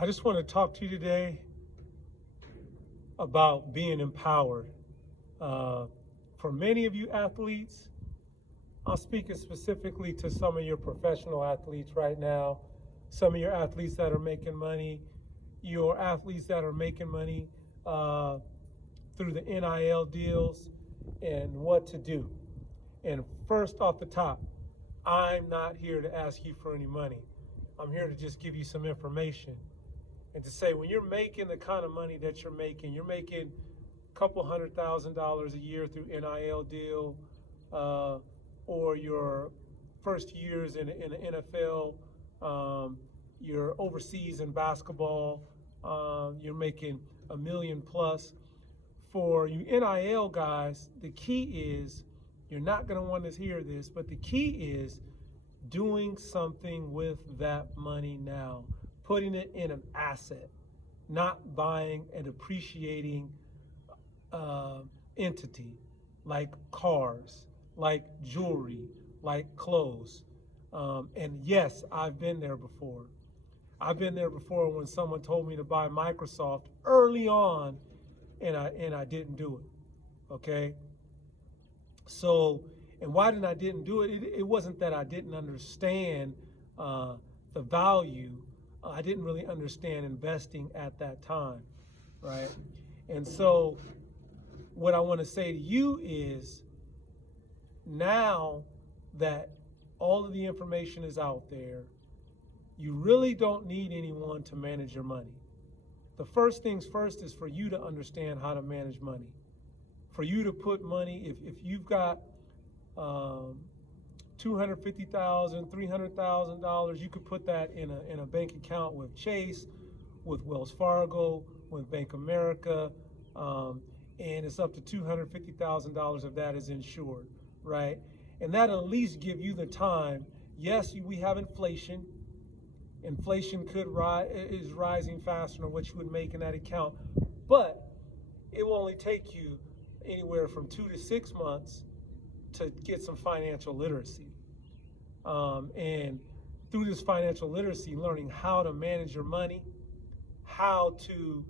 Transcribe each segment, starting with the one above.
I just want to talk to you today about being empowered. For many of you athletes, I'm speaking specifically to some of your professional athletes right now, some of your athletes that are making money, your athletes that are making money through the NIL deals and what to do. And first off the top, I'm not here to ask you for any money. I'm here to just give you some information and to say when you're making the kind of money that you're making a couple $100,000 a year through NIL deal, or your first years in the NFL, you're overseas in basketball, you're making $1 million plus. For you NIL guys, the key is, you're not going to want to hear this, but the key is doing something with that money now, putting it in an asset, not buying and appreciating entity like cars, like jewelry, like clothes. And yes, I've been there before. I've been there before when someone told me to buy Microsoft early on, and I didn't do it. Okay. So, and why didn't do it? It wasn't that I didn't understand the value. I didn't really understand investing at that time, right? And so what I want to say to you is, now that all of the information is out there, you really don't need anyone to manage your money. The first things first is for you to understand how to manage money. For you to put money, if you've got $250,000, $300,000, you could put that in a bank account with Chase, with Wells Fargo, with Bank of America, and it's up to $250,000 of that is insured, right? And that'll at least give you the time. Yes, we have inflation. Inflation is rising faster than what you would make in that account, but it will only take you anywhere from 2 to 6 months to get some financial literacy. And through this financial literacy, learning how to manage your money, how to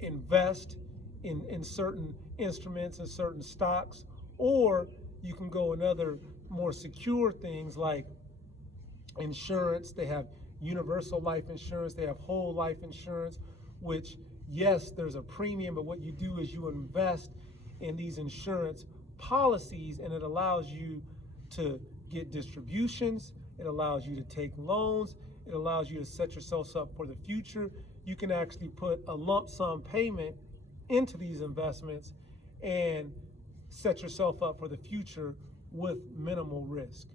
invest in certain instruments and certain stocks, or you can go in other more secure things like insurance. They have universal life insurance, they have whole life insurance, which, yes, there's a premium, but what you do is you invest in these insurance policies, and it allows you to get distributions, it allows you to take loans, it allows you to set yourselves up for the future. You can actually put a lump sum payment into these investments and set yourself up for the future with minimal risk.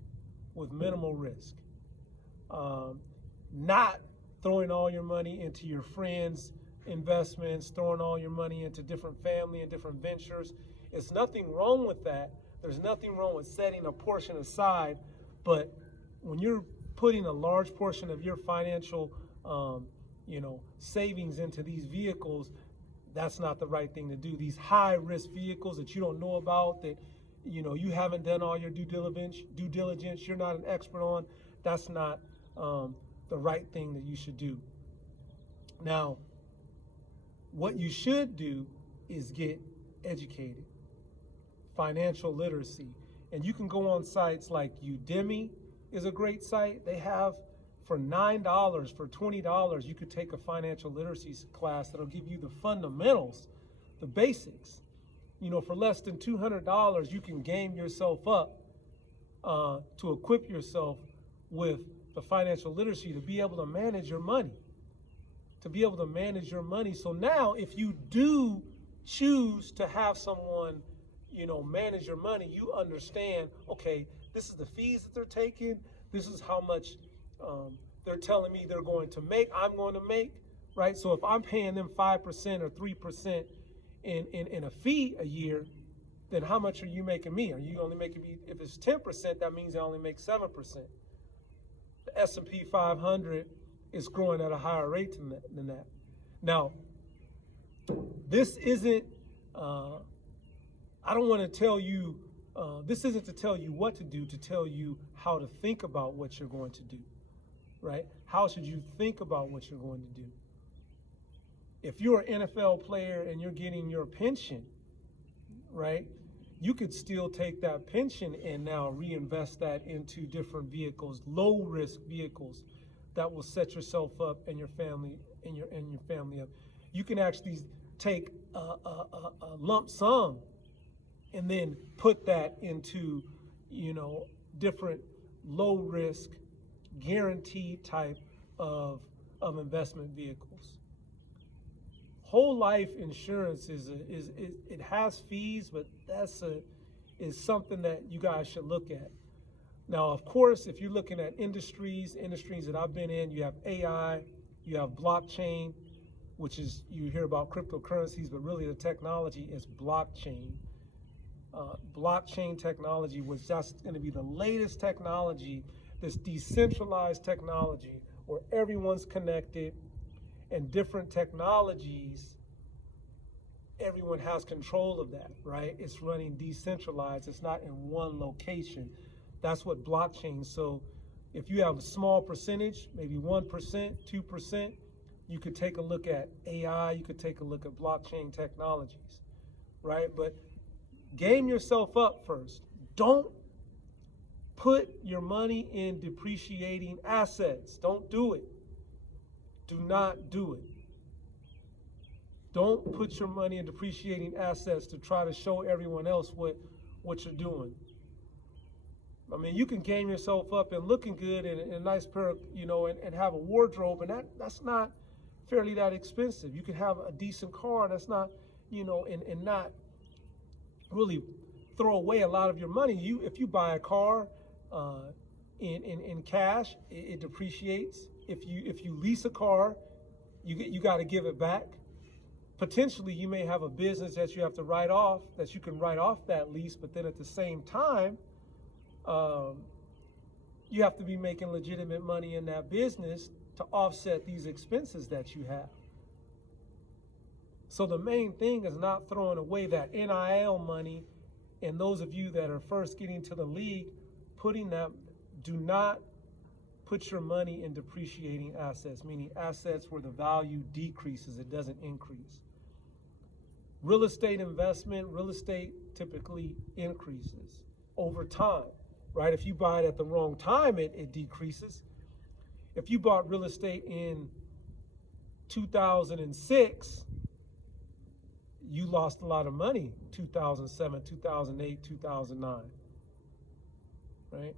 Not throwing all your money into your friends' investments, throwing all your money into different family and different ventures. It's nothing wrong with that. There's nothing wrong with setting a portion aside, but when you're putting a large portion of your financial savings into these vehicles, that's not the right thing to do. These high risk vehicles that you don't know about, that you haven't done all your due diligence, you're not an expert on, that's not the right thing that you should do. Now, what you should do is get educated. Financial literacy. And you can go on sites like Udemy is a great site. They have, for $9, for $20, you could take a financial literacy class that'll give you the fundamentals, the basics. For less than $200, you can game yourself up to equip yourself with the financial literacy to be able to manage your money. So now, if you do choose to have someone, manage your money, you understand, okay, this is the fees that they're taking, this is how much they're telling me I'm going to make, right? So if I'm paying them 5% or 3% in a fee a year, then how much are you making me? Are you only making me, if it's 10%, that means I only make 7%. The S&P 500 is growing at a higher rate than that. Now, this isn't, I don't want to tell you, this isn't to tell you what to do, to tell you how to think about what you're going to do. right? How should you think about what you're going to do? If you're an NFL player and you're getting your pension, right, you could still take that pension and now reinvest that into different vehicles, low risk vehicles that will set yourself up and your family up. You can actually take a lump sum and then put that into, different low risk, guaranteed type of investment vehicles. Whole life insurance it has fees, but is something that you guys should look at. Now, of course, if you're looking at industries that I've been in, you have AI, you have blockchain, which is, you hear about cryptocurrencies, but really the technology is blockchain. Blockchain technology was just going to be the latest technology, this decentralized technology where everyone's connected and different technologies, everyone has control of that, right? It's running decentralized. It's not in one location. That's what blockchain. So if you have a small percentage, maybe 1%, 2%, you could take a look at AI, you could take a look at blockchain technologies, right? But game yourself up first. Don't put your money in depreciating assets. Don't do it. Do not do it. Don't put your money in depreciating assets to try to show everyone else what you're doing. I mean, you can game yourself up and looking good and a nice pair of, and have a wardrobe, and that's not fairly that expensive. You can have a decent car that's not, and not really throw away a lot of your money. If you buy a car in cash, it depreciates. If you lease a car, you got to give it back. Potentially, you may have a business that you have to write off, that you can write off that lease, but then at the same time, you have to be making legitimate money in that business to offset these expenses that you have. So the main thing is not throwing away that NIL money, and those of you that are first getting to the league, do not put your money in depreciating assets, meaning assets where the value decreases, it doesn't increase. Real estate investment, real estate typically increases over time, right? If you buy it at the wrong time, it decreases. If you bought real estate in 2006, you lost a lot of money, 2007, 2008, 2009, right?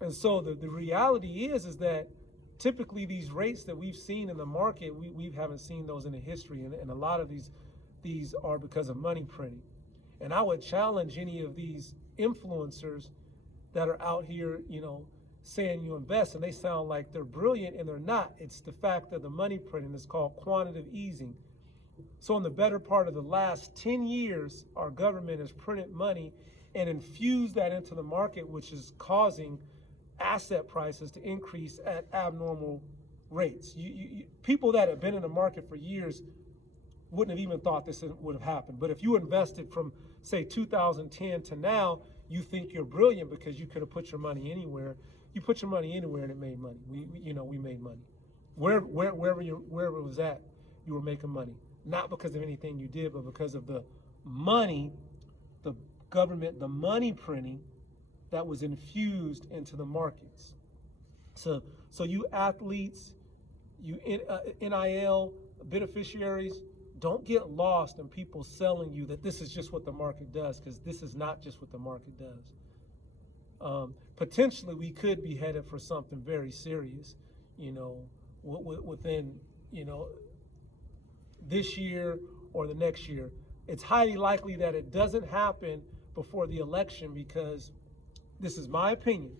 And so the reality is that typically these rates that we've seen in the market, we haven't seen those in the history, and a lot of these are because of money printing. And I would challenge any of these influencers that are out here, saying you invest, and they sound like they're brilliant, and they're not. It's the fact of the money printing. It's called quantitative easing. So in the better part of the last 10 years, our government has printed money and infused that into the market, which is causing asset prices to increase at abnormal rates. People that have been in the market for years wouldn't have even thought this would have happened. But if you invested from, say, 2010 to now, you think you're brilliant because you could have put your money anywhere. You put your money anywhere and it made money. We made money. Wherever it was at, you were making money. Not because of anything you did, but because of the money, the government, the money printing that was infused into the markets. So you athletes, you NIL beneficiaries, don't get lost in people selling you that this is just what the market does, because this is not just what the market does. Potentially, we could be headed for something very serious, within, this year or the next year. It's highly likely that it doesn't happen before the election, because this is my opinion,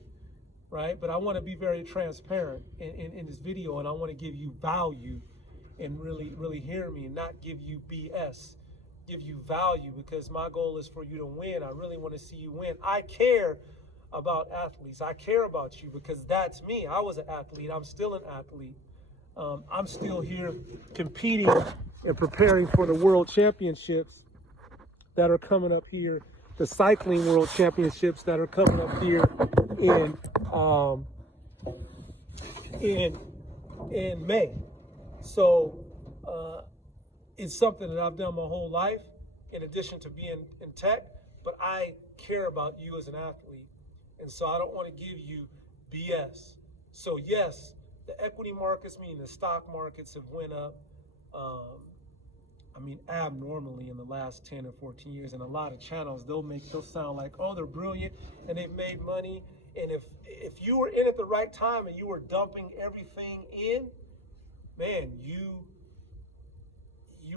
right? But I want to be very transparent in this video, and I want to give you value and really hear me and not give you BS, give you value, because my goal is for you to win. I really want to see you win. I care about athletes. I care about you because that's me. I was an athlete. I'm still an athlete. I'm still here competing and preparing for the world championships that are coming up here, the cycling world championships that are coming up here in in May. So it's something that I've done my whole life, in addition to being in tech. But I care about you as an athlete, and so I don't want to give you BS. So yes, the equity markets, meaning the stock markets, have went up. Abnormally in the last 10 or 14 years. And a lot of channels, they'll sound like, oh, they're brilliant and they've made money. And if you were in at the right time and you were dumping everything in, man, you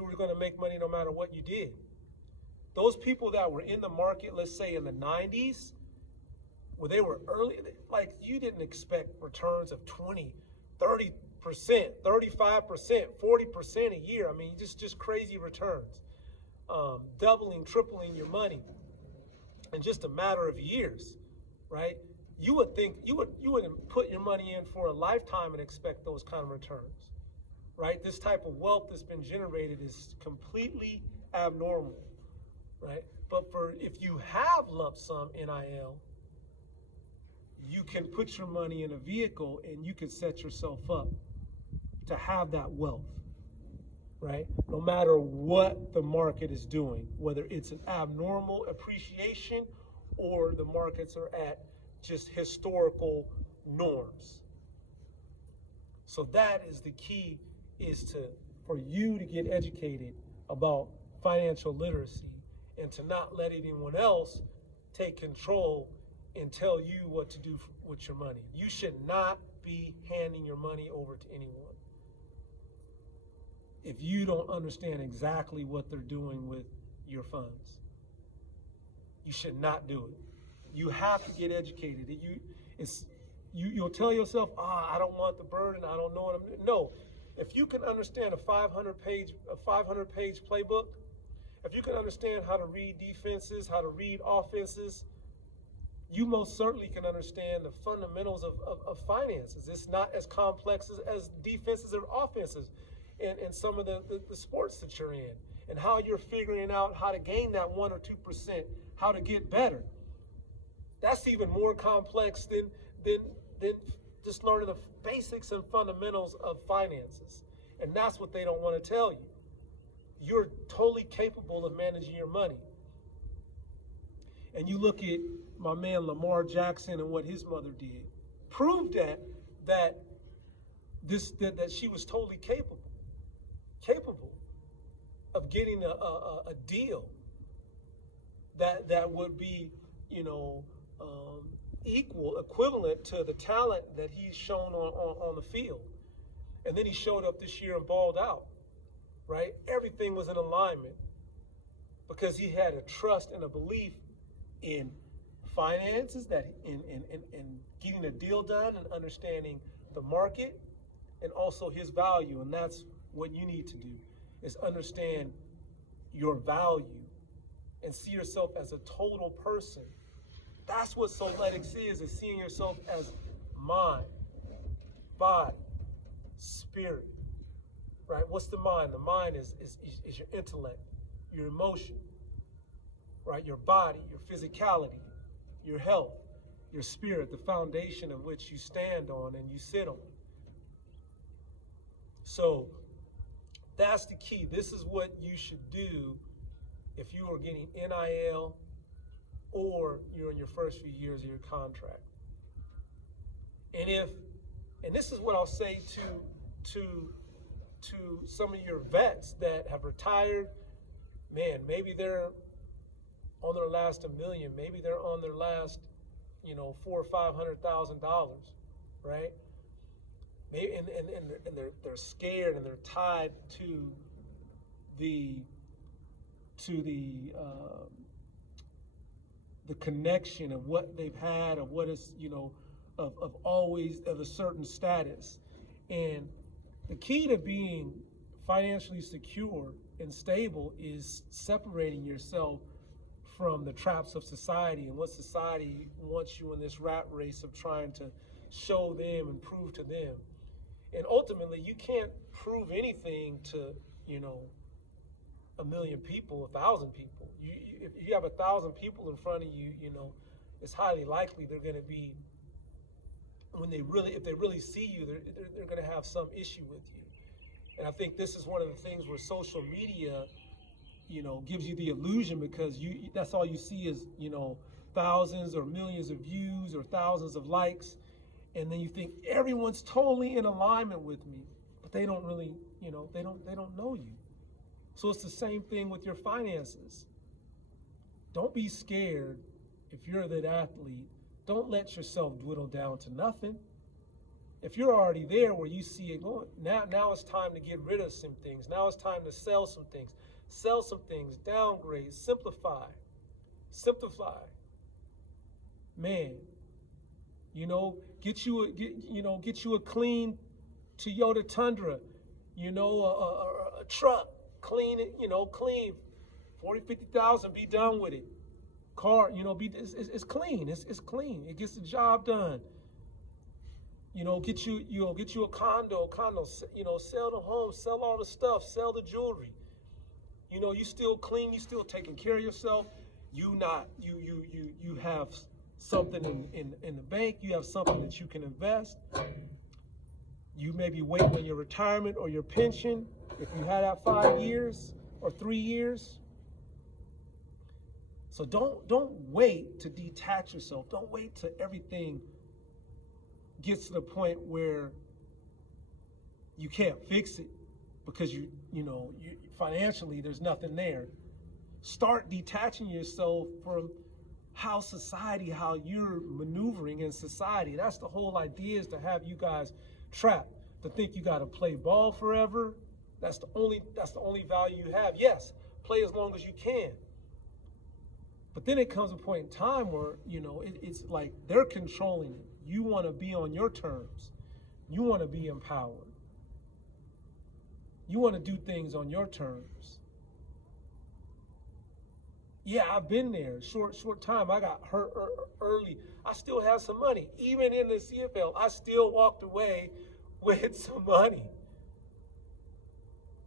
were going to make money no matter what you did. Those people that were in the market, let's say in the 90s, where they were early, like, you didn't expect returns of 20, 30%, 35%, 40% a year. I mean, just crazy returns. Doubling, tripling your money in just a matter of years, right? You would think you wouldn't put your money in for a lifetime and expect those kind of returns, right? This type of wealth that's been generated is completely abnormal, right? But if you have lump sum NIL, you can put your money in a vehicle and you can set yourself up to have that wealth, right? No matter what the market is doing, whether it's an abnormal appreciation or the markets are at just historical norms. So that is the key, for you to get educated about financial literacy and to not let anyone else take control and tell you what to do with your money. You should not be handing your money over to anyone if you don't understand exactly what they're doing with your funds. You should not do it. You have to get educated. You'll tell yourself, I don't want the burden, I don't know what I'm doing. No, if you can understand a 500-page playbook, if you can understand how to read defenses, how to read offenses, you most certainly can understand the fundamentals of finances. It's not as complex as defenses or offenses in some of the sports that you're in, and how you're figuring out how to gain that 1 or 2%, how to get better. That's even more complex than just learning the basics and fundamentals of finances. And that's what they don't want to tell you. You're totally capable of managing your money. And you look at my man Lamar Jackson and what his mother did, proved that she was totally capable of getting a deal that would be, equivalent to the talent that he's shown on the field. And then he showed up this year and balled out, right? Everything was in alignment because he had a trust and a belief in finances, that in getting a deal done and understanding the market and also his value. And that's what you need to do, is understand your value and see yourself as a total person. That's what Souletics is seeing yourself as mind, body, spirit, right? What's the mind? The mind is your intellect, your emotion, right? Your body, your physicality, your health, your spirit, the foundation of which you stand on and you sit on. So that's the key. This is what you should do if you are getting NIL or you're in your first few years of your contract. And this is what I'll say to some of your vets that have retired. Man, maybe they're on their last $1 million, maybe they're on their last, $400,000 or $500,000, right? Maybe and they're scared and they're tied to the connection of what they've had, of what is, of always of a certain status. And the key to being financially secure and stable is separating yourself from the traps of society and what society wants you in this rat race of trying to show them and prove to them. And ultimately, you can't prove anything to, 1 million people, 1,000 people. If you have 1,000 people in front of you, it's highly likely they're going to be if they really see you, they're going to have some issue with you. And I think this is one of the things where social media, gives you the illusion, because that's all you see is, thousands or millions of views or thousands of likes. And then you think everyone's totally in alignment with me, but they don't really, they don't know you. So it's the same thing with your finances. Don't be scared if you're that athlete. Don't let yourself dwindle down to nothing. If you're already there where you see it going, now it's time to get rid of some things. Now it's time to sell some things. Sell some things, downgrade, simplify. Simplify. Man, get you a clean Toyota Tundra, a truck, clean it, clean, 40, 50,000, be done with it. Car, it's clean, it's clean, it gets the job done. Get you a condo, sell the home, sell all the stuff, sell the jewelry. You still clean, you still taking care of yourself. You have something in the bank, you have something that you can invest. You may be waiting on your retirement or your pension, if you had that 5 years or 3 years. So don't wait to detach yourself. Don't wait till everything gets to the point where you can't fix it because you financially there's nothing there. Start detaching yourself from how you're maneuvering in society. That's the whole idea, is to have you guys trapped, to think you got to play ball forever. That's the only value you have. Yes, play as long as you can. But then it comes a point in time where, it's like they're controlling it. You want to be on your terms. You want to be empowered. You want to do things on your terms. Yeah, I've been there. Short time. I got hurt early. I still have some money. Even in the CFL, I still walked away with some money.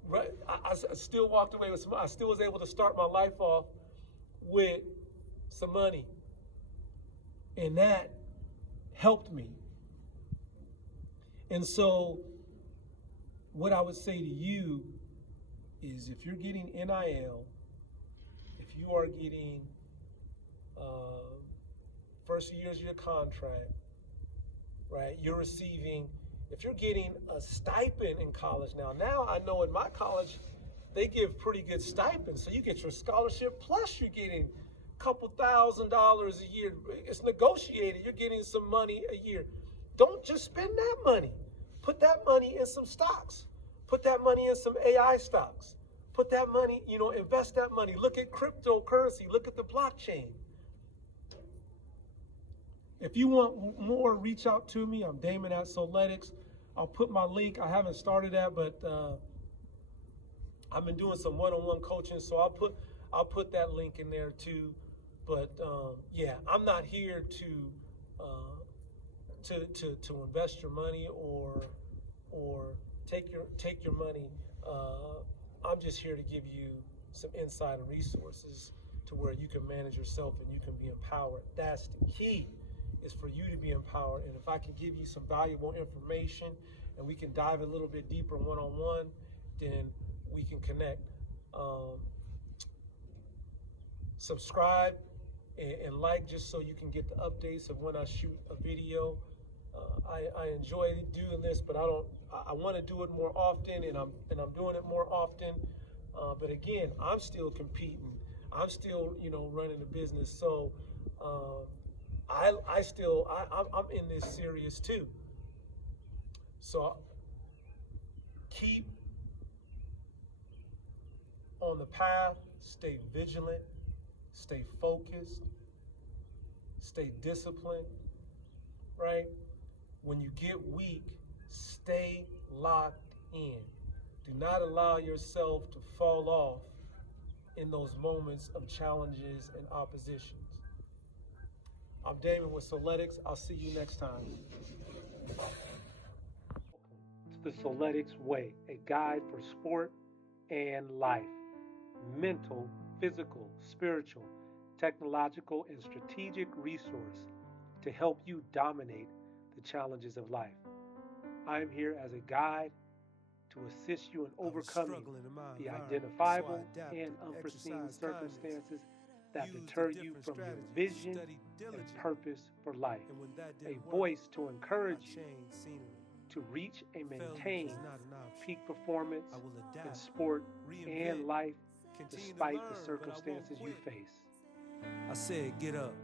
Right? I still walked away with some money. I still was able to start my life off with some money. And that helped me. And so what I would say to you is, if you're getting NIL, if you are getting first years of your contract, right? You're receiving, if you're getting a stipend in college now I know in my college, they give pretty good stipends. So you get your scholarship, plus you're getting a couple $1,000 a year. It's negotiated. You're getting some money a year. Don't just spend that money. Put that money in some stocks. Put that money in some AI stocks. Put that money, invest that money. Look at cryptocurrency. Look at the blockchain. If you want more, reach out to me. I'm Damon at Souletics. I'll put my link. I haven't started that, but I've been doing some one-on-one coaching, so I'll put that link in there too. But yeah, I'm not here to invest your money or take your money. I'm just here to give you some insight and resources to where you can manage yourself and you can be empowered. That's the key, is for you to be empowered. And if I can give you some valuable information and we can dive a little bit deeper one-on-one, then we can connect. Subscribe and like, just so you can get the updates of when I shoot a video. I enjoy doing this, but I want to do it more often, and I'm doing it more often. But again, I'm still competing. I'm still, running a business. So I'm in this serious too. So keep on the path, stay vigilant, stay focused, stay disciplined, right? When you get weak, stay locked in. Do not allow yourself to fall off in those moments of challenges and oppositions. I'm Damon with Souletics. I'll see you next time. Welcome to the Souletics Way, a guide for sport and life. Mental, physical, spiritual, technological, and strategic resource to help you dominate the challenges of life. I am here as a guide to assist you in overcoming the identifiable and unforeseen circumstances that deter you from your vision and purpose for life. A voice to encourage you to reach and maintain peak performance in sport and life despite the circumstances you face. I said, get up.